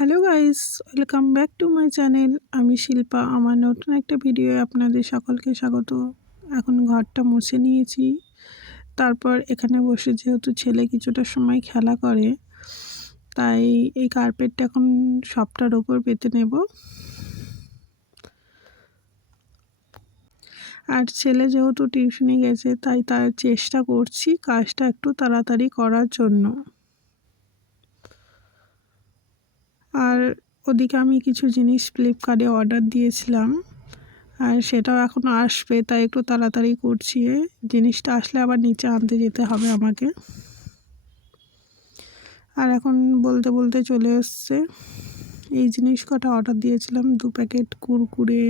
Hello guys, welcome back to my channel. আমি শিল্পা। আমার নতুন একটা ভিডিও আপনাদের সকলকে স্বাগত। এখন ঘরটা মুছে নিয়েছি, তারপর এখানে বসে যেহেতু ছেলে কিছুটা সময় খেলা করে, তাই এই কার্পেটটা এখন সবটার ওপর পেতে নেব। আর ছেলে যেহেতু টিউশনে গেছে, তাই তার চেষ্টা করছি কাজটা একটু তাড়াতাড়ি করার জন্য। আর ওদিকে আমি কিছু জিনিস ফ্লিপকার্টে অর্ডার দিয়েছিলাম, আর সেটাও এখনও আসবে, তাই একটু তাড়াতাড়ি করছি। জিনিসটা আসলে আবার নিচে আনতে যেতে হবে আমাকে। আর এখন বলতে বলতে চলে এসছে। এই জিনিস কটা অর্ডার দিয়েছিলাম, 2 প্যাকেট কুরকুরে,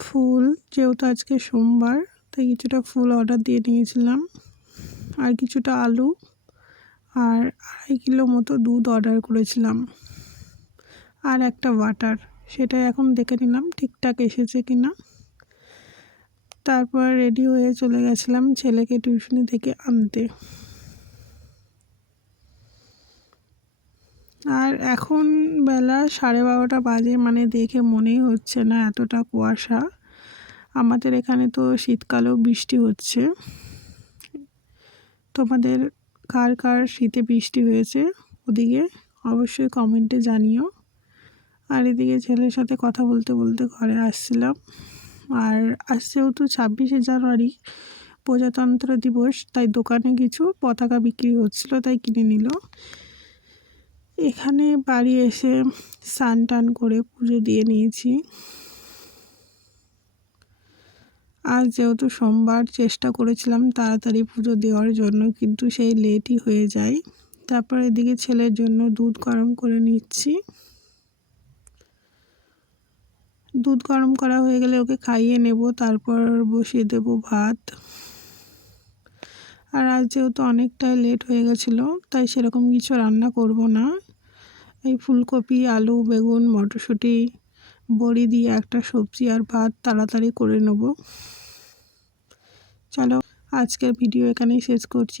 ফুল, যেহেতু আজকে সোমবার তাই কিছুটা ফুল অর্ডার দিয়ে নিয়েছিলাম, আর কিছুটা আলু, আর 2.5 কিলো মতো দুধ অর্ডার করেছিলাম, আর একটা বাটার। সেটাই এখন দেখে নিলাম ঠিকঠাক এসেছে কিনা। তারপর রেডি হয়ে চলে গেছিলাম ছেলেকে টিউশনি থেকে আনতে। আর এখন বেলা 12:30 বাজে, মানে দেখে মনেই হচ্ছে না এতটা কুয়াশা। আমাদের এখানে তো শীতকালেও বৃষ্টি হচ্ছে। তোমাদের কার কার শীতে বৃষ্টি হয়েছে ওদিকে অবশ্যই কমেন্টে জানিও। আর এদিকে ছেলের সাথে কথা বলতে বলতে ঘরে আসছিলাম। আর আজ যেহেতু 26শে জানুয়ারি প্রজাতন্ত্র দিবস, তাই দোকানে কিছু পতাকা বিক্রি হচ্ছিল, তাই কিনে নিল। এখানে বাড়ি এসে স্নান টান করে পুজো দিয়ে নিয়েছি। আজ যেহেতু সোমবার, চেষ্টা করেছিলাম তাড়াতাড়ি পুজো দেওয়ার জন্য, কিন্তু সেই লেটই হয়ে যায়। তারপর এদিকে ছেলের জন্য দুধ গরম করে নিচ্ছি। দুধ গরম করা হয়ে গেলে ওকে খাইয়ে নেব, তারপর বসিয়ে দেব ভাত। আর আজ যেহেতু অনেকটাই লেট হয়ে গেছিলো, তাই সেরকম কিছু রান্না করব না। এই ফুলকপি, আলু, বেগুন, মটরশুঁটি, বড়ি দিয়ে একটা সবজি আর ভাত তাড়াতাড়ি করে নেব। চলো, আজকের ভিডিও এখানেই শেষ করছি।